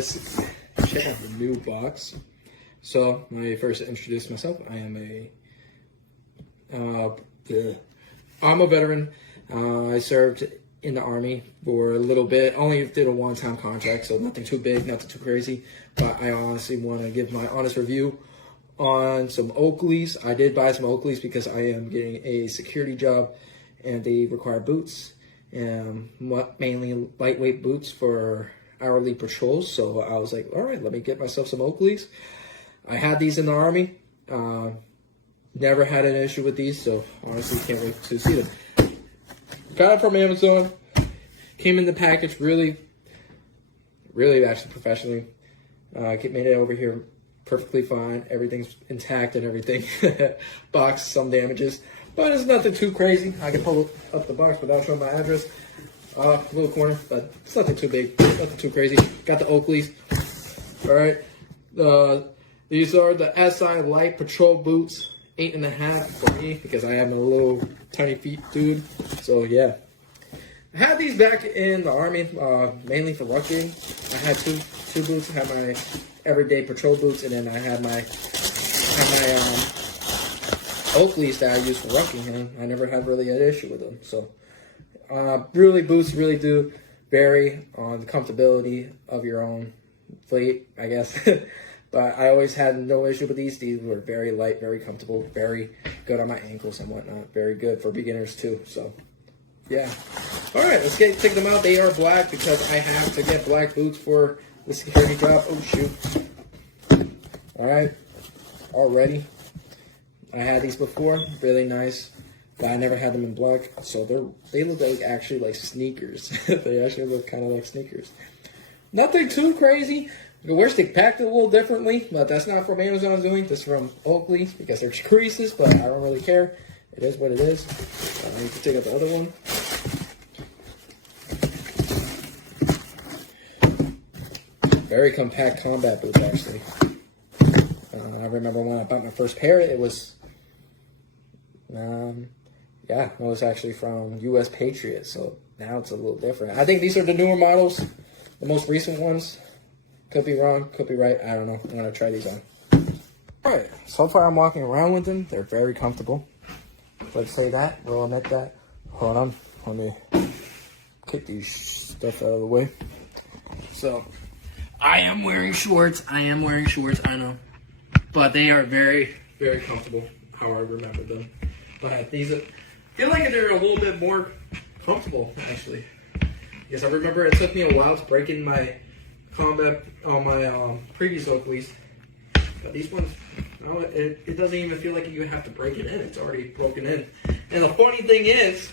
guys, check out the new box. So, let me first introduce myself. I am I'm a veteran. I served in the Army for a little bit. Only did a one-time contract, so nothing too big, nothing too crazy. But I honestly want to give my honest review on some Oakleys. I did buy some Oakleys because I am getting a security job, and they require boots, and mainly lightweight boots for hourly patrols. So I was like, all right, let me get myself some Oakleys. I had these in the Army. Never had an issue with these, so honestly can't wait to see them. Got it from Amazon. Came in the package really actually professionally. Made it over here perfectly fine. Everything's intact and everything. Box, some damages, but it's nothing too crazy. I can pull up the box without showing my address. Little corner, but it's nothing too big, nothing too crazy. Got the Oakleys. All right. These are the SI Light Patrol Boots. 8.5 for me because I am a little tiny feet dude. So yeah, I had these back in the Army, mainly for rucking. I had two boots. I had my everyday patrol boots, and then I had my Oakleys that I used for rucking, and I never had really an issue with them. So really, boots really do vary on the comfortability of your own fleet, I guess. But I always had no issue with these. These were very light, very comfortable, very good on my ankles and whatnot. Very good for beginners too. So, yeah. All right, let's take them out. They are black because I have to get black boots for the security job. Oh, shoot. All right, already. I had these before, really nice. But I never had them in black, so they look like actually like sneakers. They actually look kind of like sneakers. Nothing too crazy. The worst, they packed it a little differently, but that's not from Amazon doing. This is from Oakley because there's creases, but I don't really care. It is what it is. I need to take out the other one. Very compact combat boots, actually. I remember when I bought my first pair, it was, it was actually from U.S. Patriot, so now it's a little different. I think these are the newer models, the most recent ones. Could be wrong, could be right, I don't know. I'm gonna try these on. Alright, so far I'm walking around with them. They're very comfortable. Let's say that, we'll admit that. Hold on, let me kick these stuff out of the way. So, I am wearing shorts, I know. But they are very, very comfortable, how I remember them. But these I feel like they're a little bit more comfortable, actually. Because I remember it took me a while to break in my combat on my previous Oakleys. But these ones, it doesn't even feel like you have to break it in. It's already broken in. And the funny thing is,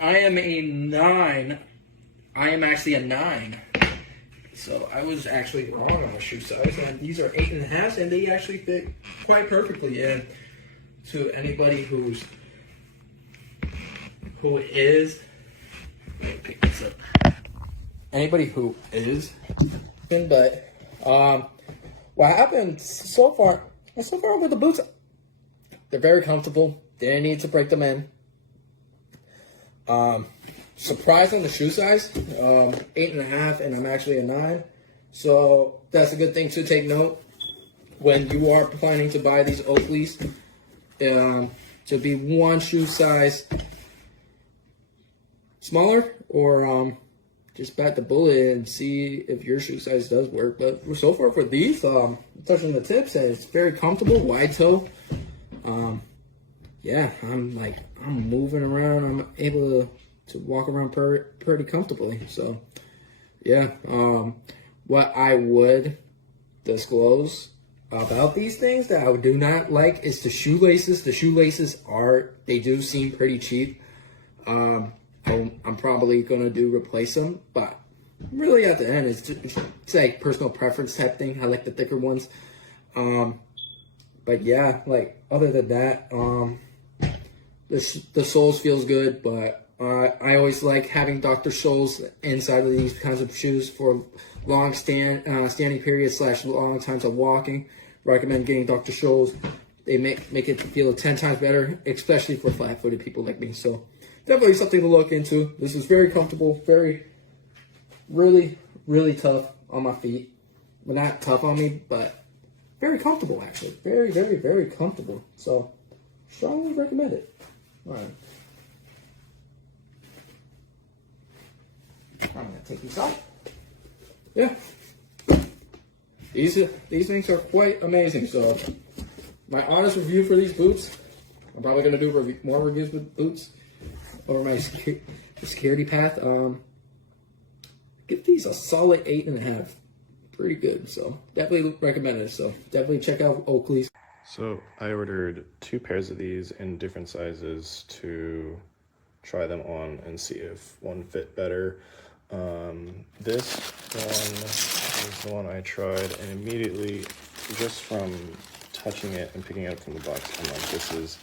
I am a 9. I am actually a 9. So I was actually wrong on the shoe size. And these are 8.5, and they actually fit quite perfectly. And to anybody who is, let me pick this up. Anybody who is, but what happened so far with the boots, they're very comfortable. Didn't need to break them in. Surprised on the shoe size, 8.5, and I'm actually a 9. So that's a good thing to take note when you are planning to buy these Oakleys. To be one shoe size smaller, or just bite the bullet and see if your shoe size does work. But so far for these, touching the tips, and it's very comfortable, wide toe. Yeah, I'm moving around. I'm able to walk around pretty comfortably. So, yeah. What I would disclose about these things that I do not like is the shoelaces. The shoelaces they do seem pretty cheap. I'm probably going to replace them, but really at the end, it's like personal preference type thing. I like the thicker ones. But yeah, like other than that, the soles feels good, but I always like having Dr. soles inside of these kinds of shoes for long standing periods / long times of walking. Recommend getting Dr. Scholl's. They make it feel 10 times better, especially for flat-footed people like me. So definitely something to look into. This is very comfortable, really, really tough. on my feet. But not tough on me, but very comfortable actually. Very, very, very comfortable. So strongly recommend it. All right. I'm gonna take these off. Yeah. These things are quite amazing. So my honest review for these boots, I'm probably gonna do more reviews with boots over my security path. Give these a solid 8.5. Pretty good. So definitely recommend it. So definitely check out Oakley's. So I ordered 2 pairs of these in different sizes to try them on and see if one fit better. This one is the one I tried, and immediately, just from touching it and picking it up from the box, I'm like, this is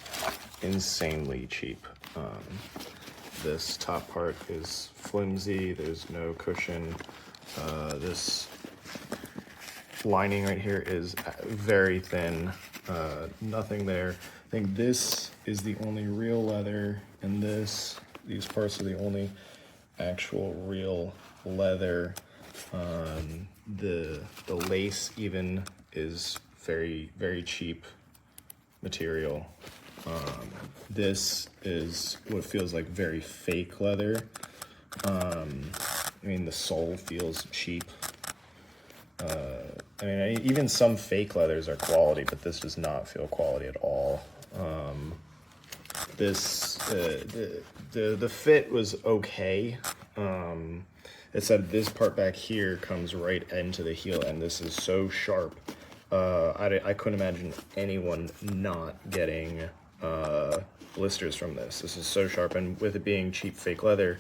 insanely cheap. This top part is flimsy, there's no cushion. This lining right here is very thin, nothing there. I think this is the only real leather, and these parts are the only actual real leather. The lace even is very, very cheap material. This is what feels like very fake leather. I mean, the sole feels cheap. I mean, even some fake leathers are quality, but this does not feel quality at all. The fit was okay. It said this part back here comes right into the heel, and this is so sharp. I couldn't imagine anyone not getting blisters from this. This is so sharp, and with it being cheap fake leather,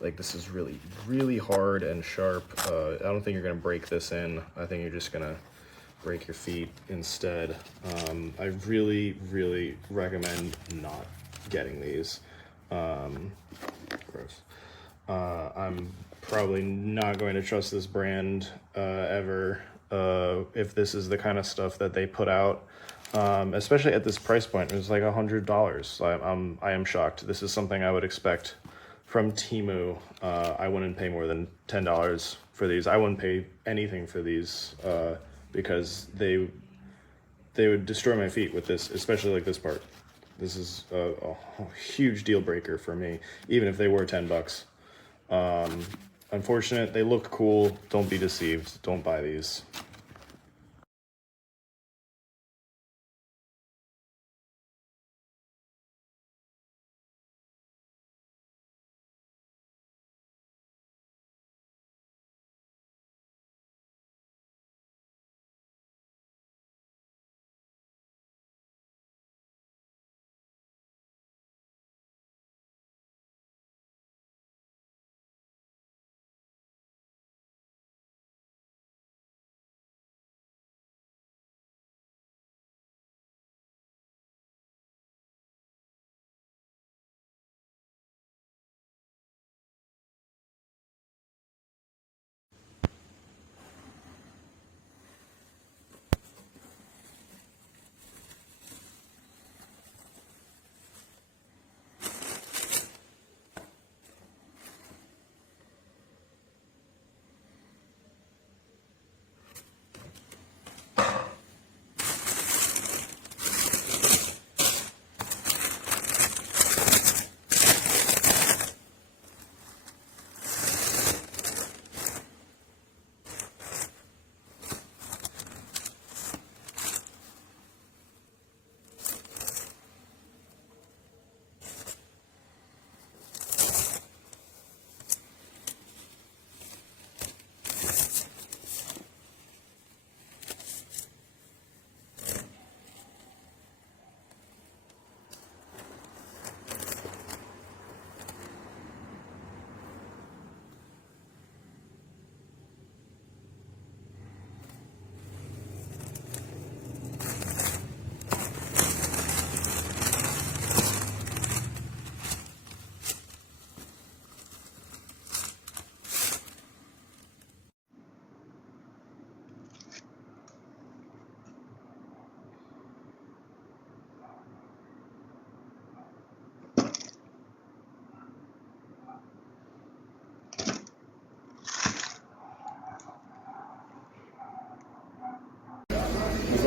like, this is really, really hard and sharp. I don't think you're gonna break this in. I think you're just gonna break your feet instead. I really, really recommend not getting these. Gross. I'm probably not going to trust this brand ever if this is the kind of stuff that they put out. Especially at this price point. It was like $100. I am shocked. This is something I would expect from Temu. I wouldn't pay more than $10 for these. I wouldn't pay anything for these because they would destroy my feet with this, especially like this part. This is a huge deal breaker for me, even if they were $10. Unfortunate, they look cool. Don't be deceived. Don't buy these.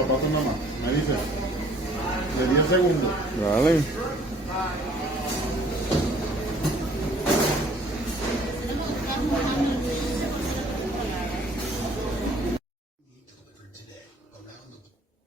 zapatos nada más. Me dice. De 10 segundos. Dale.